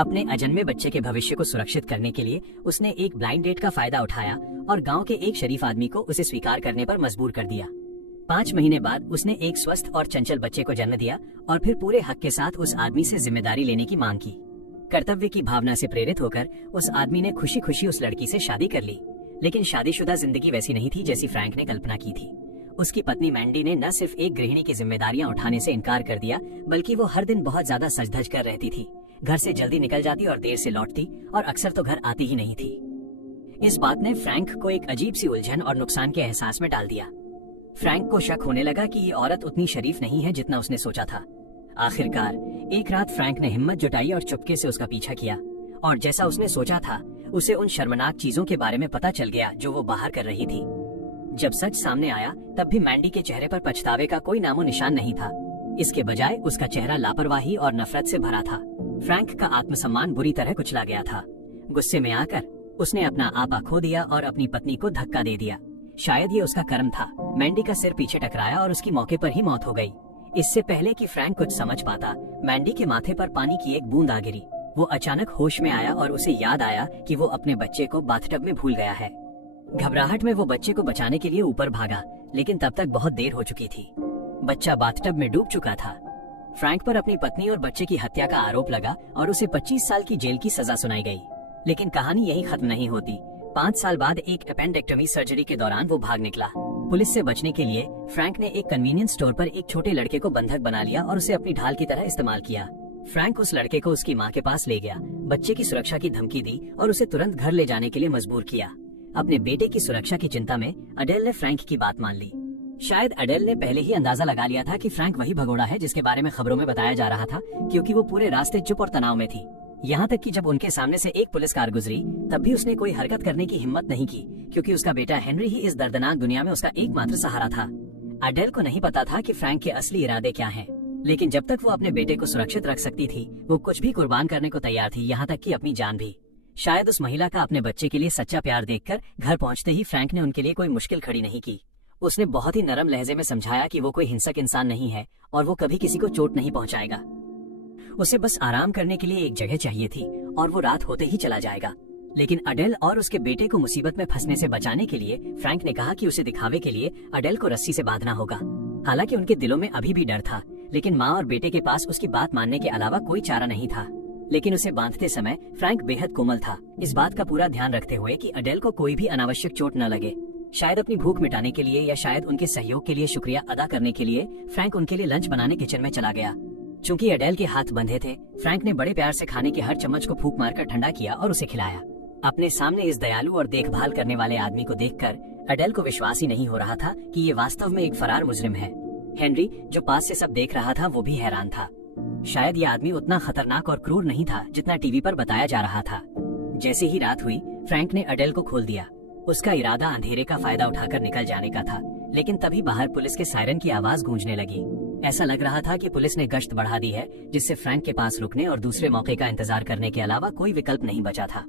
अपने अजन्मे बच्चे के भविष्य को सुरक्षित करने के लिए उसने एक ब्लाइंड डेट का फायदा उठाया और गांव के एक शरीफ आदमी को उसे स्वीकार करने पर मजबूर कर दिया। 5 महीने बाद उसने एक स्वस्थ और चंचल बच्चे को जन्म दिया और फिर पूरे हक के साथ उस आदमी से जिम्मेदारी लेने की मांग की। कर्तव्य की भावना से प्रेरित होकर उस आदमी ने खुशी खुशी उस लड़की से शादी कर ली। लेकिन शादीशुदा जिंदगी वैसी नहीं थी जैसी फ्रैंक ने कल्पना की थी। उसकी पत्नी मैंडी ने न सिर्फ एक गृहिणी की जिम्मेदारियां उठाने से इनकार कर दिया, बल्कि वो हर दिन बहुत ज्यादा सज-धज कर रहती थी। घर से जल्दी निकल जाती और देर से लौटती और अक्सर तो घर आती ही नहीं थी। इस बात ने फ्रैंक को एक अजीब सी उलझन और नुकसान के एहसास में डाल दिया। फ्रैंक को शक होने लगा कि ये औरत उतनी शरीफ नहीं है जितना उसने सोचा था। आखिरकार एक रात फ्रैंक ने हिम्मत जुटाई और चुपके से उसका पीछा किया, और जैसा उसने सोचा था उसे उन शर्मनाक चीजों के बारे में पता चल गया जो वो बाहर कर रही थी। जब सच सामने आया तब भी मैंडी के चेहरे पर पछतावे का कोई नामो निशान नहीं था। इसके बजाय उसका चेहरा लापरवाही और नफरत से भरा था। फ्रैंक का आत्मसम्मान बुरी तरह कुचला गया था। गुस्से में आकर उसने अपना आपा खो दिया और अपनी पत्नी को धक्का दे दिया। शायद ये उसका कर्म था। मैंडी का सिर पीछे टकराया और उसकी मौके पर ही मौत हो गई। इससे पहले कि फ्रैंक कुछ समझ पाता, मैंडी के माथे पर पानी की एक बूंद आ गिरी। वो अचानक होश में आया और उसे याद आया कि वो अपने बच्चे को बाथटब में भूल गया है। घबराहट में वो बच्चे को बचाने के लिए ऊपर भागा, लेकिन तब तक बहुत देर हो चुकी थी। बच्चा बाथटब में डूब चुका था। फ्रैंक पर अपनी पत्नी और बच्चे की हत्या का आरोप लगा और उसे 25 साल की जेल की सजा सुनाई गई। लेकिन कहानी यही खत्म नहीं होती। 5 साल बाद एक अपेंडेक्टमी सर्जरी के दौरान वो भाग निकला। पुलिस से बचने के लिए फ्रैंक ने एक कन्वीनियंस स्टोर पर एक छोटे लड़के को बंधक बना लिया और उसे अपनी ढाल की तरह इस्तेमाल किया। फ्रैंक उस लड़के को उसकी माँ के पास ले गया, बच्चे की सुरक्षा की धमकी दी और उसे तुरंत घर ले जाने के लिए मजबूर किया। अपने बेटे की सुरक्षा की चिंता में अडेल ने फ्रैंक की बात मान ली। शायद अडेल ने पहले ही अंदाजा लगा लिया था कि फ्रैंक वही भगोड़ा है जिसके बारे में खबरों में बताया जा रहा था, क्योंकि वो पूरे रास्ते चुप और तनाव में थी। यहाँ तक कि जब उनके सामने से एक पुलिस कार गुजरी तब भी उसने कोई हरकत करने की हिम्मत नहीं की, क्योंकि उसका बेटा हेनरी ही इस दर्दनाक दुनिया में उसका एकमात्र सहारा था। अडेल को नहीं पता था कि फ्रैंक के असली इरादे क्या हैं, लेकिन जब तक वो अपने बेटे को सुरक्षित रख सकती थी वो कुछ भी कुर्बान करने को तैयार थी, यहाँ तक कि अपनी जान भी। शायद उस महिला का अपने बच्चे के लिए सच्चा प्यार देखकर घर पहुँचते ही फ्रैंक ने उनके लिए कोई मुश्किल खड़ी नहीं की। उसने बहुत ही नरम लहजे में समझाया कि वो कोई हिंसक इंसान नहीं है और वो कभी किसी को चोट नहीं पहुंचाएगा। उसे बस आराम करने के लिए एक जगह चाहिए थी और वो रात होते ही चला जाएगा। लेकिन अडेल और उसके बेटे को मुसीबत में फंसने से बचाने के लिए फ्रैंक ने कहा कि उसे दिखावे के लिए अडेल को रस्सी से बांधना होगा। हालांकि उनके दिलों में अभी भी डर था, लेकिन माँ और बेटे के पास उसकी बात मानने के अलावा कोई चारा नहीं था। लेकिन उसे बांधते समय फ्रैंक बेहद कोमल था, इस बात का पूरा ध्यान रखते हुए कि अडेल को कोई भी अनावश्यक चोट न लगे। शायद अपनी भूख मिटाने के लिए या शायद उनके सहयोग के लिए शुक्रिया अदा करने के लिए फ्रैंक उनके लिए लंच बनाने किचन में चला गया। चूंकि अडेल के हाथ बंधे थे, फ्रैंक ने बड़े प्यार से खाने के हर चम्मच को फूंक मारकर ठंडा किया और उसे खिलाया। अपने सामने इस दयालु और देखभाल करने वाले आदमी को देखकर अडेल को विश्वास ही नहीं हो रहा था कि ये वास्तव में एक फरार मुजरिम है। हेनरी, जो पास से सब देख रहा था, वो भी हैरान था। शायद ये आदमी उतना खतरनाक और क्रूर नहीं था जितना टीवी पर बताया जा रहा था। जैसे ही रात हुई, फ्रैंक ने अडेल को खोल दिया। उसका इरादा अंधेरे का फायदा उठाकर निकल जाने का था, लेकिन तभी बाहर पुलिस के सायरन की आवाज गूंजने लगी। ऐसा लग रहा था कि पुलिस ने गश्त बढ़ा दी है, जिससे फ्रैंक के पास रुकने और दूसरे मौके का इंतजार करने के अलावा कोई विकल्प नहीं बचा था।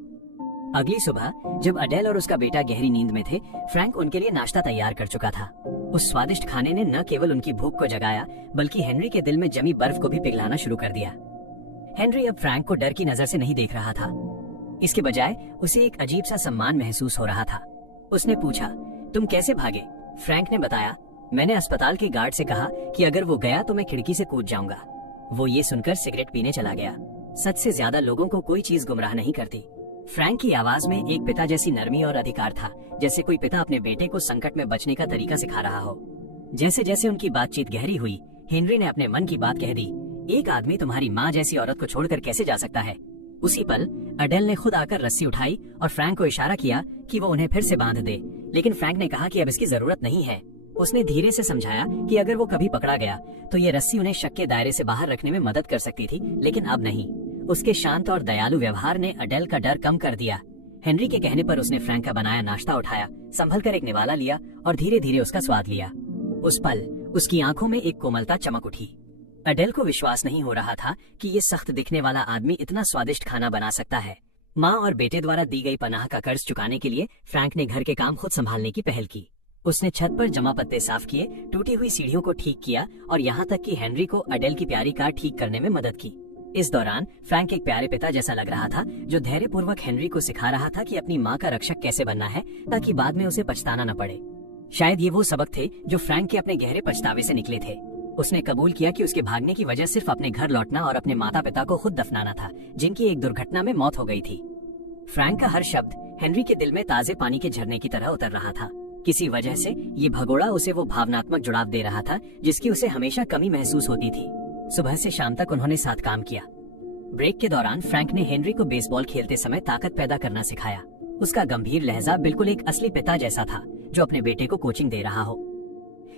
अगली सुबह जब अडेल और उसका बेटा गहरी नींद में थे, फ्रैंक उनके लिए नाश्ता तैयार कर चुका था। उस स्वादिष्ट खाने ने न केवल उनकी भूख को जगाया, बल्कि हेनरी के दिल में जमी बर्फ को भी पिघलाना शुरू कर दिया। हेनरी अब फ्रैंक को डर की नजर से नहीं देख रहा था, इसके बजाय उसे एक अजीब सा सम्मान महसूस हो रहा था। उसने पूछा, तुम कैसे भागे? फ्रैंक ने बताया, मैंने अस्पताल के गार्ड से कहा कि अगर वो गया तो मैं खिड़की से कूद जाऊंगा। वो ये सुनकर सिगरेट पीने चला गया। सच से ज्यादा लोगों को कोई चीज गुमराह नहीं करती। फ्रैंक की आवाज में एक पिता जैसी नरमी और अधिकार था, जैसे कोई पिता अपने बेटे को संकट में बचने का तरीका सिखा रहा हो। जैसे जैसे उनकी बातचीत गहरी हुई, हेनरी ने अपने मन की बात कह दी, एक आदमी तुम्हारी माँ जैसी औरत को छोड़कर कैसे जा सकता है? उसी पल अडेल ने खुद आकर रस्सी उठाई और फ्रैंक को इशारा किया कि वो उन्हें फिर से बांध दे, लेकिन फ्रैंक ने कहा कि अब इसकी जरूरत नहीं है। उसने धीरे से समझाया कि अगर वो कभी पकड़ा गया तो ये रस्सी उन्हें शक के दायरे से बाहर रखने में मदद कर सकती थी, लेकिन अब नहीं। उसके शांत और दयालु व्यवहार ने अडेल का डर कम कर दिया। हेनरी के कहने पर उसने फ्रैंक का बनाया नाश्ता उठाया, संभल कर एक निवाला लिया और धीरे धीरे उसका स्वाद लिया। उस पल उसकी आंखों में एक कोमलता चमक उठी। अडेल को विश्वास नहीं हो रहा था कि ये सख्त दिखने वाला आदमी इतना स्वादिष्ट खाना बना सकता है। माँ और बेटे द्वारा दी गई पनाह का कर्ज चुकाने के लिए फ्रैंक ने घर के काम खुद संभालने की पहल की। उसने छत पर जमा पत्ते साफ किए, टूटी हुई सीढ़ियों को ठीक किया और यहाँ तक कि हेनरी को अडेल की प्यारी कार ठीक करने में मदद की। इस दौरान फ्रैंक एक प्यारे पिता जैसा लग रहा था, जो धैर्यपूर्वक हेनरी को सिखा रहा था कि अपनी माँ का रक्षक कैसे बनना है, ताकि बाद में उसे पछताना न पड़े। शायद ये वो सबक थे जो फ्रैंक के अपने गहरे पछतावे से निकले थे। उसने कबूल किया कि उसके भागने की वजह सिर्फ अपने घर लौटना और अपने माता पिता को खुद दफनाना था, जिनकी एक दुर्घटना में मौत हो गई थी। फ्रैंक का हर शब्द हेनरी के दिल में ताजे पानी के झरने की तरह उतर रहा था। किसी वजह से ये भगोड़ा उसे वो भावनात्मक जुड़ाव दे रहा था जिसकी उसे हमेशा कमी महसूस होती थी। सुबह से शाम तक उन्होंने साथ काम किया। ब्रेक के दौरान फ्रैंक ने हेनरी को बेसबॉल खेलते समय ताकत पैदा करना सिखाया। उसका गंभीर लहजा बिल्कुल एक असली पिता जैसा था, जो अपने बेटे को कोचिंग दे रहा हो।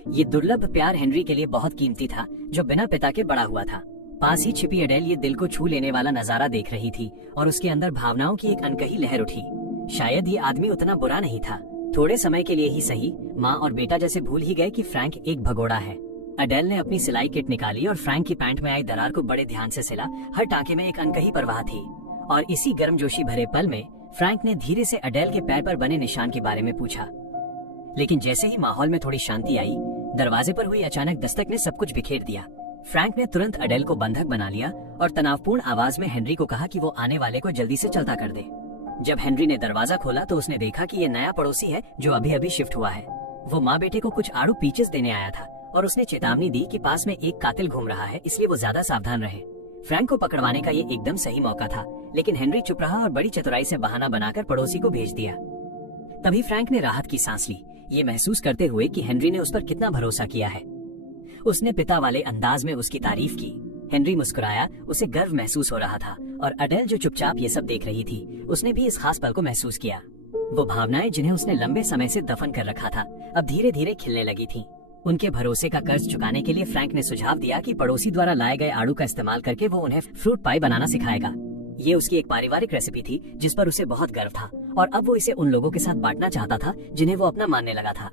ये दुर्लभ प्यार हेनरी के लिए बहुत कीमती था, जो बिना पिता के बड़ा हुआ था। पास ही छिपी एडेल ये दिल को छू लेने वाला नजारा देख रही थी और उसके अंदर भावनाओं की एक अनकही लहर उठी। शायद ये आदमी उतना बुरा नहीं था। थोड़े समय के लिए ही सही, माँ और बेटा जैसे भूल ही गए कि फ्रैंक एक भगोड़ा है। एडेल ने अपनी सिलाई किट निकाली और फ्रैंक की पैंट में आई दरार को बड़े ध्यान से सिला। हर टाँके में एक अनकही परवाह थी। और इसी गर्मजोशी भरे पल में फ्रैंक ने धीरे से एडेल के पैर पर बने निशान के बारे में पूछा। लेकिन जैसे ही माहौल में थोड़ी शांति आई, दरवाजे पर हुई अचानक दस्तक ने सब कुछ बिखेर दिया। फ्रैंक ने तुरंत एडेल को बंधक बना लिया और तनावपूर्ण आवाज में हेनरी को कहा कि वो आने वाले को जल्दी से चलता कर दे। जब हेनरी ने दरवाजा खोला तो उसने देखा कि ये नया पड़ोसी है जो अभी अभी शिफ्ट हुआ है। वो माँ बेटे को कुछ आड़ू पीचेस देने आया था और उसने चेतावनी दी कि पास में एक कातिल घूम रहा है, इसलिए वो ज्यादा सावधान रहे। फ्रैंक को पकड़वाने का ये एकदम सही मौका था, लेकिन हेनरी चुप रहा और बड़ी चतुराई से बहाना बनाकर पड़ोसी को भेज दिया। तभी फ्रैंक ने राहत की सांस ली, ये महसूस करते हुए कि हेनरी ने उस पर कितना भरोसा किया है। उसने पिता वाले अंदाज में उसकी तारीफ की। हेनरी मुस्कुराया, उसे गर्व महसूस हो रहा था और एडेल जो चुपचाप ये सब देख रही थी, उसने भी इस खास पल को महसूस किया। वो भावनाएं जिन्हें उसने लंबे समय से दफन कर रखा था, अब धीरे धीरे खिलने लगी थीं। उनके भरोसे का कर्ज चुकाने के लिए फ्रैंक ने सुझाव दिया कि पड़ोसी द्वारा लाए गए आड़ू का इस्तेमाल करके वो उन्हें फ्रूट पाई बनाना सिखाएगा। ये उसकी एक पारिवारिक रेसिपी थी जिस पर उसे बहुत गर्व था और अब वो इसे उन लोगों के साथ बांटना चाहता था जिन्हें वो अपना मानने लगा था।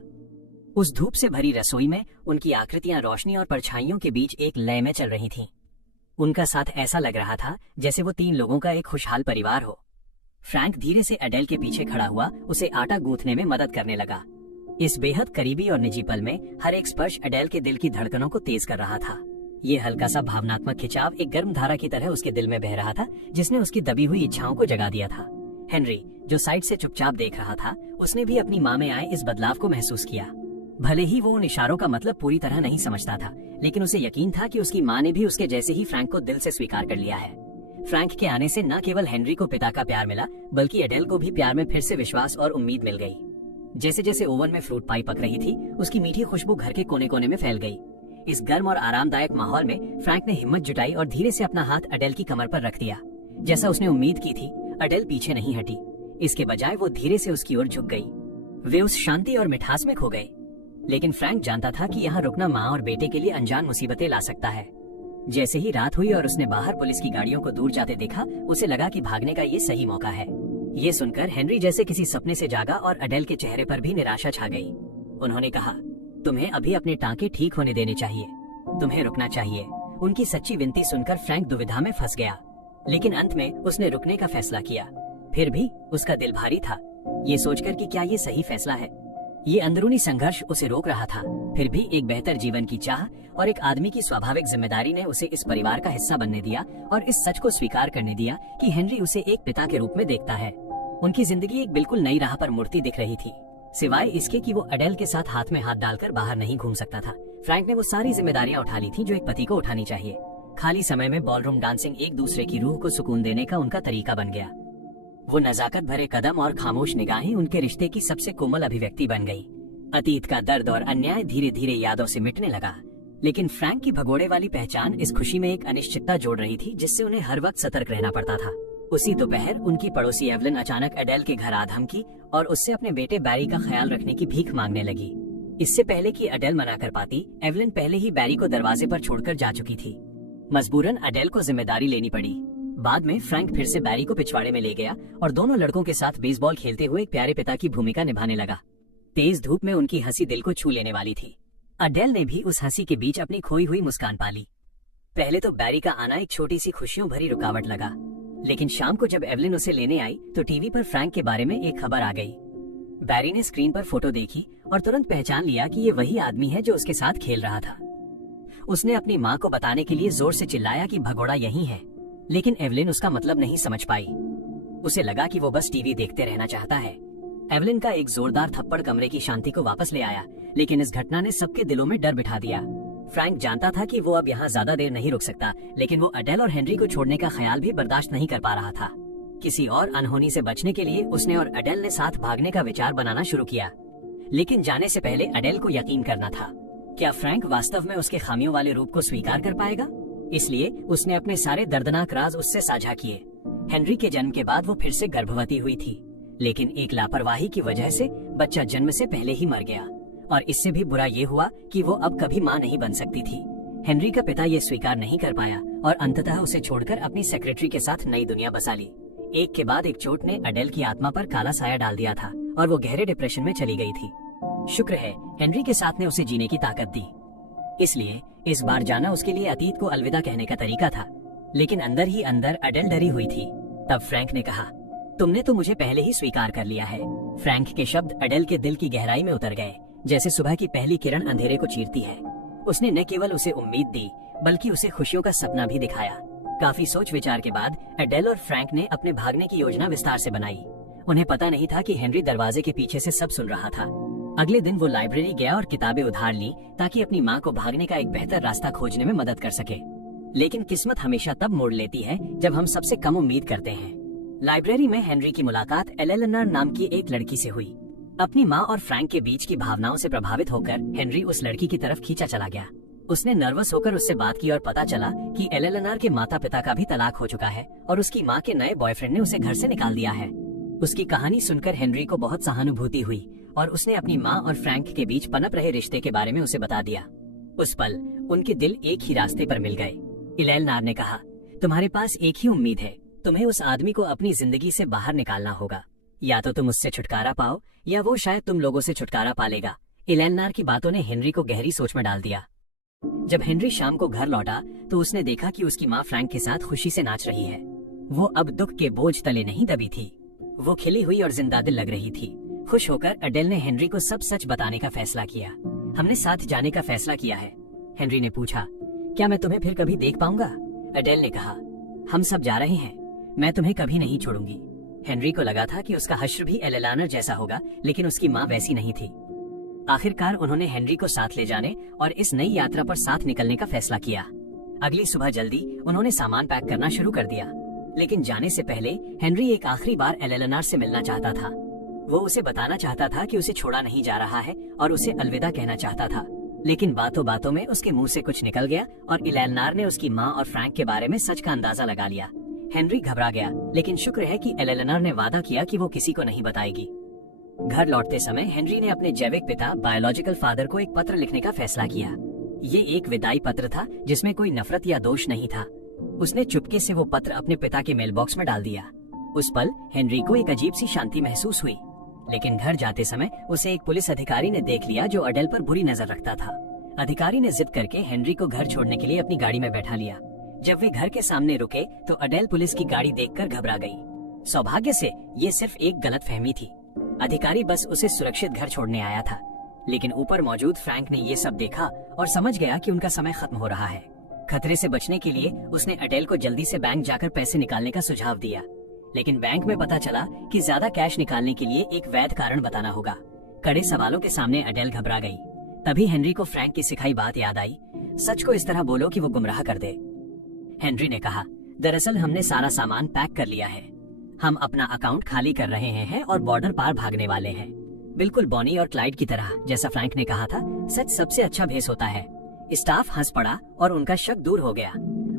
उस धूप से भरी रसोई में उनकी आकृतियां रोशनी और परछाइयों के बीच एक लय में चल रही थीं। उनका साथ ऐसा लग रहा था जैसे वो 3 लोगों का एक खुशहाल परिवार हो। फ्रैंक धीरे से एडेल के पीछे खड़ा हुआ, उसे आटा गूंथने में मदद करने लगा। इस बेहद करीबी और निजी पल में हर एक स्पर्श एडेल के दिल की धड़कनों को तेज कर रहा था। ये हल्का सा भावनात्मक खिंचाव एक गर्म धारा की तरह उसके दिल में बह रहा था, जिसने उसकी दबी हुई इच्छाओं को जगा दिया था। हेनरी, जो साइड से चुपचाप देख रहा था, उसने भी अपनी माँ में आए इस बदलाव को महसूस किया। भले ही वो उन इशारों का मतलब पूरी तरह नहीं समझता था, लेकिन उसे यकीन था कि उसकी माँ ने भी उसके जैसे ही फ्रैंक को दिल से स्वीकार कर लिया है। फ्रैंक के आने से न केवल हेनरी को पिता का प्यार मिला, बल्कि एडेल को भी प्यार में फिर से विश्वास और उम्मीद मिल गई। जैसे जैसे ओवन में फ्रूट पाई पक रही थी, उसकी मीठी खुशबू घर के कोने कोने में फैल गई। इस गर्म और आरामदायक माहौल में फ्रैंक ने हिम्मत जुटाई और धीरे से अपना हाथ एडेल की कमर पर रख दिया। जैसा उसने उम्मीद की थी, एडेल पीछे नहीं हटी। इसके बजाय वो धीरे से उसकी ओर झुक गई। वे उस शांति और मिठास में खो गए। लेकिन फ्रैंक जानता था कि यहाँ रुकना माँ और बेटे के लिए अनजान मुसीबतें ला सकता है। जैसे ही रात हुई और उसने बाहर पुलिस की गाड़ियों को दूर जाते देखा, उसे लगा कि भागने का ये सही मौका है। ये सुनकर हेनरी जैसे किसी सपने से जागा और एडेल के चेहरे पर भी निराशा छा गई। उन्होंने कहा, तुम्हें अभी अपने टांके ठीक होने देने चाहिए, तुम्हें रुकना चाहिए। उनकी सच्ची विनती सुनकर फ्रैंक दुविधा में फंस गया, लेकिन अंत में उसने रुकने का फैसला किया। फिर भी उसका दिल भारी था, ये सोचकर कि क्या ये सही फैसला है। ये अंदरूनी संघर्ष उसे रोक रहा था। फिर भी एक बेहतर जीवन की चाह और एक आदमी की स्वाभाविक जिम्मेदारी ने उसे इस परिवार का हिस्सा बनने दिया और इस सच को स्वीकार करने दिया कि हेनरी उसे एक पिता के रूप में देखता है। उनकी जिंदगी एक बिल्कुल नई राह पर मुड़ती दिख रही थी, सिवाय इसके कि वो एडेल के साथ हाथ में हाथ डालकर बाहर नहीं घूम सकता था। फ्रैंक ने वो सारी जिम्मेदारियां उठा ली थी जो एक पति को उठानी चाहिए। खाली समय में बॉलरूम डांसिंग एक दूसरे की रूह को सुकून देने का उनका तरीका बन गया। वो नजाकत भरे कदम और खामोश निगाहें उनके रिश्ते की सबसे कोमल अभिव्यक्ति बन गई। अतीत का दर्द और अन्याय धीरे धीरे यादों से मिटने लगा, लेकिन फ्रैंक की भगोड़े वाली पहचान इस खुशी में एक अनिश्चितता जोड़ रही थी जिससे उन्हें हर वक्त सतर्क रहना पड़ता था। उसी दोपहर उनकी पड़ोसी एवलिन अचानक एडेल के घर आ धमकी और उससे अपने बेटे बैरी का ख्याल रखने की भीख मांगने लगी। इससे पहले कि एडेल मना कर पाती, एवलिन पहले ही बैरी को दरवाजे पर छोड़कर जा चुकी थी। मजबूरन एडेल को जिम्मेदारी लेनी पड़ी। बाद में फ्रैंक फिर से बैरी को पिछवाड़े में ले गया और दोनों लड़कों के साथ बेसबॉल खेलते हुए एक प्यारे पिता की भूमिका निभाने लगा। तेज धूप में उनकी हंसी दिल को छू लेने वाली थी। एडेल ने भी उस हंसी के बीच अपनी खोई हुई मुस्कान पाली। पहले तो बैरी का आना एक छोटी सी खुशियों भरी रुकावट लगा, लेकिन शाम को जब एवलिन उसे लेने आई तो टीवी पर फ्रैंक के बारे में एक खबर आ गई। बैरी ने स्क्रीन पर फोटो देखी और तुरंत पहचान लिया कि ये वही आदमी है जो उसके साथ खेल रहा था। उसने अपनी माँ को बताने के लिए जोर से चिल्लाया कि भगोड़ा यही है। लेकिन एवलिन उसका मतलब नहीं समझ पाई। उसे लगा कि वो बस टीवी देखते रहना चाहता है। एवलिन का एक जोरदार थप्पड़ कमरे की शांति को वापस ले आया, लेकिन इस घटना ने सबके दिलों में डर बिठा दिया। फ्रैंक जानता था कि वो अब यहाँ ज्यादा देर नहीं रुक सकता, लेकिन वो अडेल और हेनरी को छोड़ने का ख्याल भी बर्दाश्त नहीं कर पा रहा था। किसी और अनहोनी से बचने के लिए उसने और अडेल ने साथ भागने का विचार बनाना शुरू किया, लेकिन जाने से पहले अडेल को यकीन करना था, क्या फ्रैंक वास्तव में उसके खामियों वाले रूप को स्वीकार कर पाएगा। इसलिए उसने अपने सारे दर्दनाक राज उससे साझा किए। हेनरी के जन्म के बाद वो फिर से गर्भवती हुई थी, लेकिन एक लापरवाही की वजह से बच्चा जन्म से पहले ही मर गया, और इससे भी बुरा ये हुआ कि वो अब कभी मां नहीं बन सकती थी। हेनरी का पिता ये स्वीकार नहीं कर पाया और अंततः उसे छोड़कर अपनी सेक्रेटरी के साथ नई दुनिया बसा ली। एक के बाद एक चोट ने अडेल की आत्मा पर काला साया डाल दिया था और वो गहरे डिप्रेशन में चली गई थी। शुक्र है हेनरी के साथ ने उसे जीने की ताकत दी, इसलिए इस बार जाना उसके लिए अतीत को अलविदा कहने का तरीका था। लेकिन अंदर ही अंदर अडेल डरी हुई थी। तब फ्रैंक ने कहा, तुमने तो मुझे पहले ही स्वीकार कर लिया है। फ्रैंक के शब्द अडेल के दिल की गहराई में उतर गए, जैसे सुबह की पहली किरण अंधेरे को चीरती है। उसने न केवल उसे उम्मीद दी, बल्कि उसे खुशियों का सपना भी दिखाया। काफी सोच विचार के बाद अडेल और फ्रैंक ने अपने भागने की योजना विस्तार से बनाई। उन्हें पता नहीं था कि हेनरी दरवाजे के पीछे से सब सुन रहा था। अगले दिन वो लाइब्रेरी गया और किताबें उधार ली, ताकि अपनी माँ को भागने का एक बेहतर रास्ता खोजने में मदद कर सके। लेकिन किस्मत हमेशा तब मोड़ लेती है जब हम सबसे कम उम्मीद करते हैं। लाइब्रेरी में हेनरी की मुलाकात एलेनोर नाम की एक लड़की से हुई। अपनी माँ और फ्रैंक के बीच की भावनाओं से प्रभावित होकर हेनरी उस लड़की की तरफ खींचा चला गया। उसने नर्वस होकर उससे बात की और पता चला कि एलेनोर के माता पिता का भी तलाक हो चुका है और उसकी माँ के नए बॉयफ्रेंड ने उसे घर से निकाल दिया है। उसकी कहानी सुनकर हेनरी को बहुत सहानुभूति हुई और उसने अपनी माँ और फ्रैंक के बीच पनप रहे रिश्ते के बारे में उसे बता दिया। उस पल उनके दिल एक ही रास्ते पर मिल गए। एलेनोर ने कहा, तुम्हारे पास एक ही उम्मीद है, तुम्हें उस आदमी को अपनी जिंदगी से बाहर निकालना होगा। या तो तुम उससे छुटकारा पाओ या वो शायद तुम लोगों से छुटकारा पालेगा। एलेनोर की बातों ने हेनरी को गहरी सोच में डाल दिया। जब हेनरी शाम को घर लौटा तो उसने देखा कि उसकी माँ फ्रैंक के साथ खुशी से नाच रही है। वो अब दुख के बोझ तले नहीं दबी थी। वो खिली हुई और जिंदा दिल लग रही थी। खुश होकर अडेल ने हेनरी को सब सच बताने का फैसला किया। हमने साथ जाने का फैसला किया है। हेनरी ने पूछा, क्या मैं तुम्हें फिर कभी देख पाऊंगा? अडेल ने कहा, हम सब जा रहे हैं, मैं तुम्हें कभी नहीं छोड़ूंगी। हेनरी को लगा था कि उसका हश्र भी एलेनोर जैसा होगा, लेकिन उसकी माँ वैसी नहीं थी। आखिरकार उन्होंने हेनरी को साथ ले जाने और इस नई यात्रा पर साथ निकलने का फैसला किया। अगली सुबह जल्दी उन्होंने सामान पैक करना शुरू कर दिया, लेकिन जाने से पहले हेनरी एक आखिरी बार एलेनोर से मिलना चाहता था। वो उसे बताना चाहता था कि उसे छोड़ा नहीं जा रहा है और उसे अलविदा कहना चाहता था। लेकिन बातों बातों में उसके मुंह से कुछ निकल गया और एलेनोर ने उसकी माँ और फ्रैंक के बारे में सच का अंदाजा लगा लिया। हेनरी घबरा गया, लेकिन शुक्र है कि एलेनोर ने वादा किया कि वो किसी को नहीं बताएगी। घर लौटते समय हेनरी ने अपने जैविक पिता बायोलॉजिकल फादर को एक पत्र लिखने का फैसला किया। ये एक विदाई पत्र था जिसमें कोई नफरत या दोष नहीं था। उसने चुपके से वो पत्र अपने पिता के मेल बॉक्स में डाल दिया। उस पल हेनरी को एक अजीब सी शांति महसूस हुई, लेकिन घर जाते समय उसे एक पुलिस अधिकारी ने देख लिया जो अडेल पर बुरी नजर रखता था। अधिकारी ने जिद करके हेनरी को घर छोड़ने के लिए अपनी गाड़ी में बैठा लिया। जब वे घर के सामने रुके तो अडेल पुलिस की गाड़ी देखकर घबरा गई। सौभाग्य से ये सिर्फ एक गलतफहमी थी। अधिकारी बस उसे सुरक्षित घर छोड़ने आया था, लेकिन ऊपर मौजूद फ्रैंक ने ये सब देखा और समझ गया कि उनका समय खत्म हो रहा है। खतरे से बचने के लिए उसने अडेल को जल्दी से बैंक जाकर पैसे निकालने का सुझाव दिया, लेकिन बैंक में पता चला कि ज्यादा कैश निकालने के लिए एक वैध कारण बताना होगा। कड़े सवालों के सामने अडेल घबरा गई। तभी हेनरी को फ्रैंक की सिखाई बात याद आई, सच को इस तरह बोलो कि वो गुमराह कर दे। हेनरी ने कहा, दरअसल हमने सारा सामान पैक कर लिया है, हम अपना अकाउंट खाली कर रहे हैं और बॉर्डर पार भागने वाले हैं। बिल्कुल बॉनी और क्लाइड की तरह, जैसा फ्रैंक ने कहा था। सच सबसे अच्छा भेस होता है। स्टाफ हंस पड़ा और उनका शक दूर हो गया।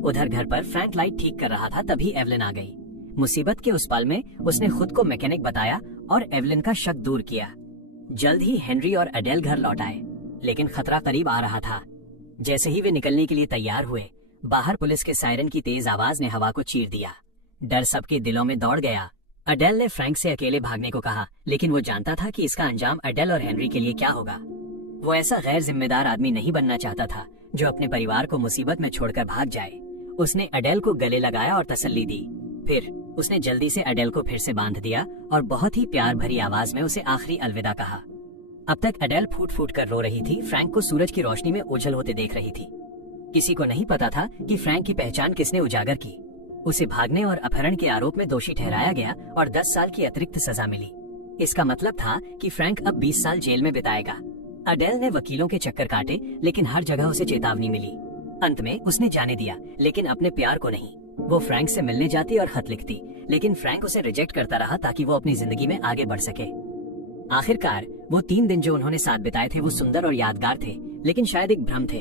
उधर घर पर फ्रैंक लाइट ठीक कर रहा था, तभी एवलिन आ गई। मुसीबत के उस पल में उसने खुद को मैकेनिक बताया और एवलिन का शक दूर किया। जल्द ही हेनरी और अडेल घर लौट आए, लेकिन खतरा करीब आ रहा था। जैसे ही वे निकलने के लिए तैयार हुए, बाहर पुलिस के सायरन की तेज आवाज ने हवा को चीर दिया। डर सबके दिलों में दौड़ गया। अडेल ने फ्रैंक से अकेले भागने को कहा, लेकिन वो जानता था कि इसका अंजाम अडेल और हेनरी के लिए क्या होगा। वो ऐसा गैर जिम्मेदार आदमी नहीं बनना चाहता था जो अपने परिवार को मुसीबत में छोड़कर भाग जाए। उसने अडेल को गले लगाया और तसल्ली दी। फिर उसने जल्दी से अडेल को फिर से बांध दिया और बहुत ही प्यार भरी आवाज में उसे आखिरी अलविदा कहा। अब तक अडेल फूट फूट कर रो रही थी, फ्रैंक को सूरज की रोशनी में ओझल होते देख रही थी। किसी को नहीं पता था कि फ्रैंक की पहचान किसने उजागर की। उसे भागने और अपहरण के आरोप में दोषी ठहराया गया और 10 साल की अतिरिक्त सजा मिली। इसका मतलब था कि फ्रैंक अब 20 साल जेल में बिताएगा। अडेल ने वकीलों के चक्कर काटे, लेकिन हर जगह उसे चेतावनी मिली। अंत में उसने जाने दिया, लेकिन अपने प्यार को नहीं। वो फ्रैंक से मिलने जाती और खत लिखती, लेकिन फ्रैंक उसे रिजेक्ट करता रहा ताकि वो अपनी जिंदगी में आगे बढ़ सके। आखिरकार वो 3 दिन जो उन्होंने साथ बिताए थे वो सुंदर और यादगार थे, लेकिन शायद एक भ्रम थे।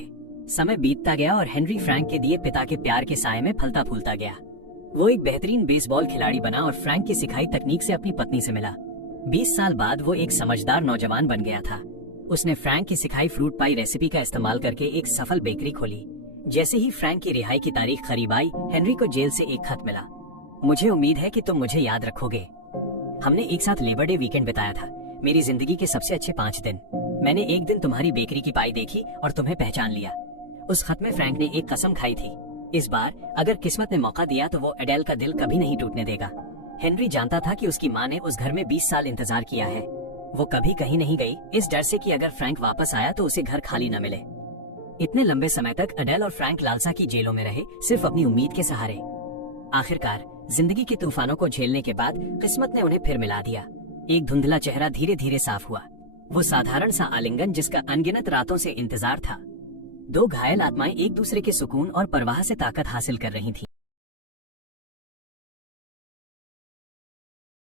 समय बीतता गया और हेनरी फ्रैंक के दिए पिता के प्यार के साये में फलता फूलता गया। वो एक बेहतरीन बेसबॉल खिलाड़ी बना और फ्रैंक की सिखाई तकनीक से अपनी पत्नी से मिला। 20 साल बाद वो एक समझदार नौजवान बन गया था। उसने फ्रैंक की सिखाई फ्रूट पाई रेसिपी का इस्तेमाल करके एक सफल बेकरी खोली। जैसे ही फ्रैंक की रिहाई की तारीख करीब आई, हेनरी को जेल से एक खत मिला। मुझे उम्मीद है कि तुम मुझे याद रखोगे। हमने एक साथ लेबर डे वीकेंड बिताया था, मेरी जिंदगी के सबसे अच्छे 5 दिन। मैंने एक दिन तुम्हारी बेकरी की पाई देखी और तुम्हें पहचान लिया। उस खत में फ्रैंक ने एक कसम खाई थी, इस बार अगर किस्मत ने मौका दिया तो वो एडेल का दिल कभी नहीं टूटने देगा। हेनरी जानता था कि उसकी माँ ने उस घर में 20 साल इंतजार किया है। वो कभी कहीं नहीं गई, इस डर से कि अगर फ्रैंक वापस आया तो उसे घर खाली न मिले। इतने लंबे समय तक एडेल और फ्रैंक लालसा की जेलों में रहे, सिर्फ अपनी उम्मीद के सहारे। आखिरकार जिंदगी के तूफानों को झेलने के बाद किस्मत ने उन्हें फिर मिला दिया। एक धुंधला चेहरा धीरे धीरे साफ हुआ। वो साधारण सा आलिंगन जिसका अनगिनत रातों से इंतजार था। 2 घायल आत्माएं एक दूसरे के सुकून और परवाह से ताकत हासिल कर रही थीं।